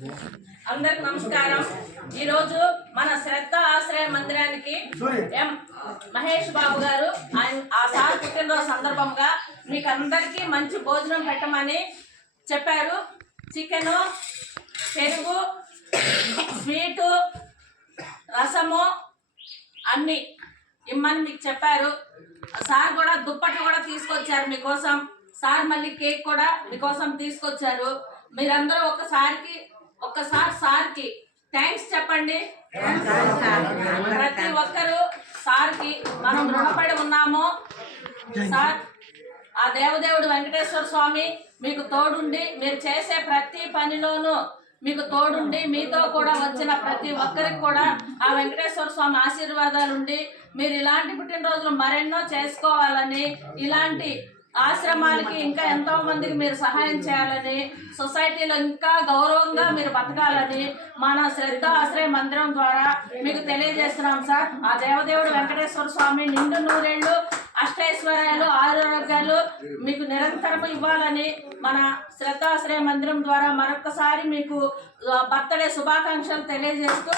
అందరికి నమస్కారం. ఈ రోజు మన శ్రద్ధ ఆశ్రయ మందిరానికి మహేష్ బాబు గారు ఆ సార్ పుట్టినరోజు సందర్భంగా మీకు అందరికీ మంచి భోజనం పెట్టమని చెప్పారు. చికెను, పెరుగు, స్వీటు, రసము అన్నీ ఇమ్మని మీకు చెప్పారు. సార్ కూడా దుప్పట్లు కూడా తీసుకొచ్చారు మీకోసం. సార్ మళ్ళీ కేక్ కూడా మీకోసం తీసుకొచ్చారు. మీరందరూ ఒక్కసారి సార్కి థ్యాంక్స్ చెప్పండి. ప్రతి ఒక్కరు సార్కి మనం రుణపడి ఉన్నాము. సార్ ఆ దేవదేవుడు వెంకటేశ్వర స్వామి మీకు తోడుండి, మీరు చేసే ప్రతి పనిలోనూ మీకు తోడుండి, మీతో కూడా వచ్చిన ప్రతి ఒక్కరికి కూడా ఆ వెంకటేశ్వర స్వామి ఆశీర్వాదాలుండి మీరు ఇలాంటి పుట్టినరోజులు మరెన్నో చేసుకోవాలని, ఇలాంటి ఆశ్రమాలకి ఇంకా ఎంతో మందికి మీరు సహాయం చేయాలని, సొసైటీలో ఇంకా గౌరవంగా మీరు బతకాలని మన శ్రద్ధ ఆశ్రయ మందిరం ద్వారా మీకు తెలియజేస్తున్నాం సార్. ఆ దేవదేవుడు వెంకటేశ్వర స్వామి నిండు నూరేళ్లు అష్టైశ్వర్యాలు ఆరోగ్యాలు మీకు నిరంతరం ఇవ్వాలని మన శ్రద్ధ ఆశ్రయ మందిరం ద్వారా మరొకసారి మీకు బర్త్డే శుభాకాంక్షలు తెలియజేస్తూ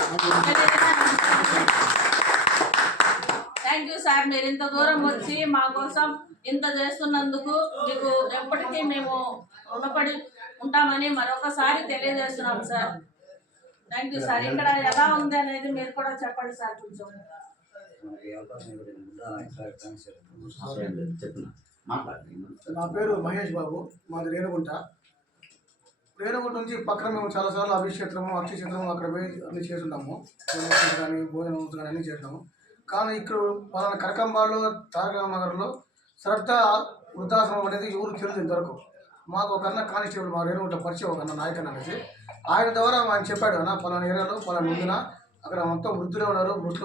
థ్యాంక్ యూ సార్. మీరు ఇంత దూరం వచ్చి మా కోసం ఇంత చేస్తున్నందుకు మీకు ఎప్పటికీ మేము రుణపడి ఉంటామని మరొకసారి తెలియజేస్తున్నాం సార్. Thank you sir. ఇక్కడ ఎలా ఉంది అనేది మీరు కూడా చెప్పండి సార్ కొంచెం. నా పేరు మహేష్ బాబు, మాది రేణుగుంట. రేణుగుంట నుంచి పక్కన మేము చాలాసార్లు అభిక్షేత్రము అక్షక్షేత్రము అక్కడ పోయి అన్ని చేస్తున్నాము. కానీ భోజనం కానీ అన్నీ చేస్తున్నాము. కానీ ఇక్కడ పలానా కరకంబాలో తారక నగర్లో శ్రద్ధ వృద్ధాశ్రమం అనేది ఎవరు తెలియదు ఇంతవరకు. మాకు ఒక అన్న కానిస్టేబుల్ మా రేణుగుంట పరిచయం, ఒక అన్న నాయకన్ అనేసి, ఆయన ద్వారా ఆయన చెప్పాడు, అన్న పలానా ఏరియాలో పలానా ముందున అక్కడ మొత్తం వృద్ధులే ఉన్నారు, ముసలి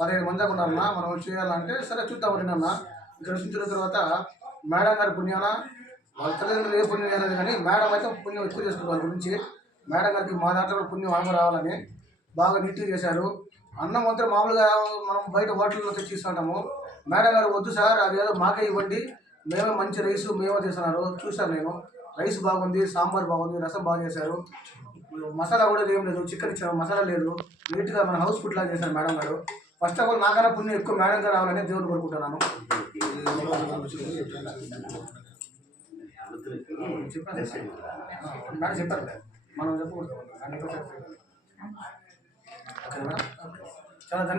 15 మంది దాకా ఉన్నారన్న, మనం చేయాలంటే సరే చూద్దామని అన్న. ఇక్కడ చూసిన తర్వాత మేడం గారి పుణ్యాన వాళ్ళ తల్లిదండ్రులు ఏ పుణ్యం అనేది కానీ మేడం అయితే పుణ్యం ఎక్కువ చేసుకున్నారు. వాళ్ళ గురించి మేడం గారికి మా దాంట్లో కూడా పుణ్యం ఆమె రావాలని బాగా నీట్గా చేశారు. అన్నం అంతా మామూలుగా మనం బయట హోటల్లో తెచ్చిస్తుంటాము. మేడం గారు వద్దు సార్, అది ఏదో మాకే ఇవ్వండి, మేమే మంచి రైసు మేమే చేస్తున్నారు. చూశాను నేను, రైస్ బాగుంది, సాంబార్ బాగుంది, రసం బాగా చేశారు. మసాలా కూడా ఏం లేదు, చికెన్ ఇచ్చారు, మసాలా లేదు, నీట్గా మన హౌస్ ఫుడ్ లాగా చేశారు మేడం గారు. ఫస్ట్ ఆఫ్ ఆల్ నాకన్నా పుణ్యం ఎక్కువ మేడం గారు రావాలని దేవుడు కోరుకుంటున్నాను. మేడం చెప్పారు, మనం చెప్పకూడదు. చాలా ధన్యవాదాలు.